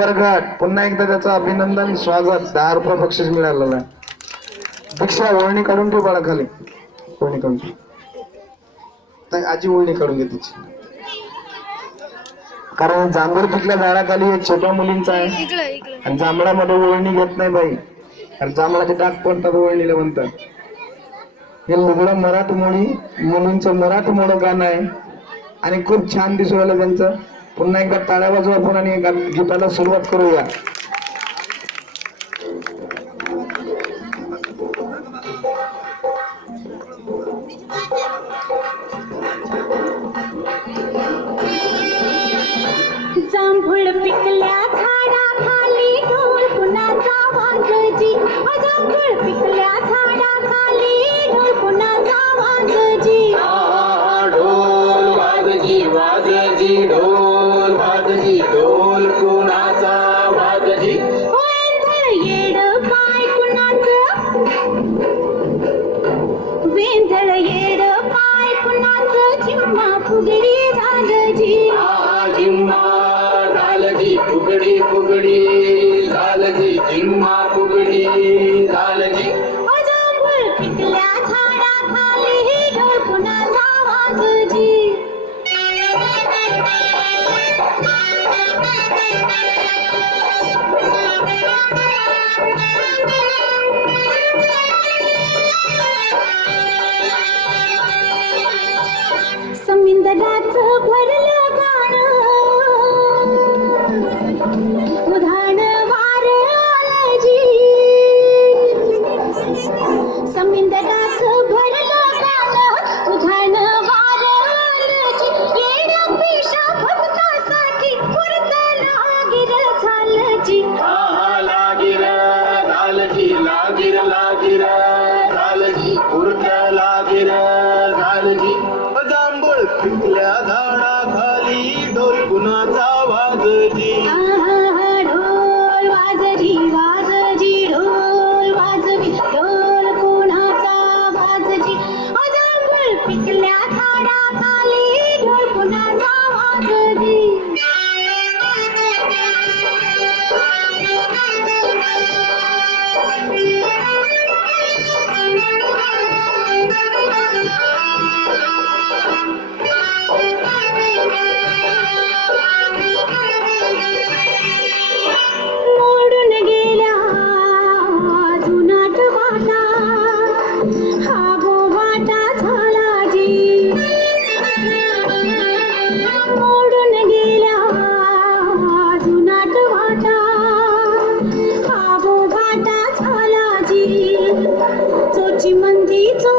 वर्गात पुन्हा एकदा त्याचं अभिनंदन स्वागत. 10 रुपये बक्षीस मिळालेलं आहे. दीक्षा ओळणी काढून ठेव बाळा खाली. ओळणी काढून ठेव. आजी ओळणी काढून घे तिची. कारण जांभूळ पिकल्या झाडाखाली एक छोट्या मुलींचा आहे आणि जांभळामध्ये ओळणी घेत नाही बाई. आणि जांभळाचे डाग पडतात ओळणीला म्हणतात. हे लुगडं मराठी मुलींचं मराठी मोडं गाणं आहे आणि खूप छान दिसू राहिलं त्यांचं. पुन्हा एकदा टाळ्या वाजवा आपण आणि गीताला सुरुवात करूया. जांभूळ पिकल्या झाडाखाली ढोल कुणाचा वाजजी. जांभूळ पिकल्या झाडाखाली ढोल कुणाचा वाजजी. ढोल वाजजी वाजजी ढोल वाजजी ढोल कुणाचा वाजजी. वेंधळ येड पाय कुणाचं. वेंधळ येड पाय कुणाचं. झिम्मा फुगडी झालजी. झिम्मा झालजी फुगडी फुगडी झालजी झिम्मा फुगडी झालजी. जांभूळ पिकल्या झाडाखाली ढोल कुणाचा वाजजी. समिंदराचं भरलं गाणं उधाण वार आलजी. समिंदराचं भरलं गाणं उधाण वार आलजी. येड्या पेशा भक्तासाठी पुरत लागिर झालजी. लागिर झालजी लागिर लागिर झालजी पुरत लागिर झालजी. जांभूळ पिकल्या झाडाखाली ढोल कुणाचा वाजजी. ढोल वाजजी वाजजी ढोल वाजवी ढोल कुणाचा वाजजी. जांभूळ पिकल्या झाडाखाली ढोल कुणाचा वाजजी. मोडून गेल्या जुनाट वाटा हा गोवाटा झालाजी. मोडून गेल्या जुनाट वाटा हा गोवाटा झालाजी. चोची मंदी चो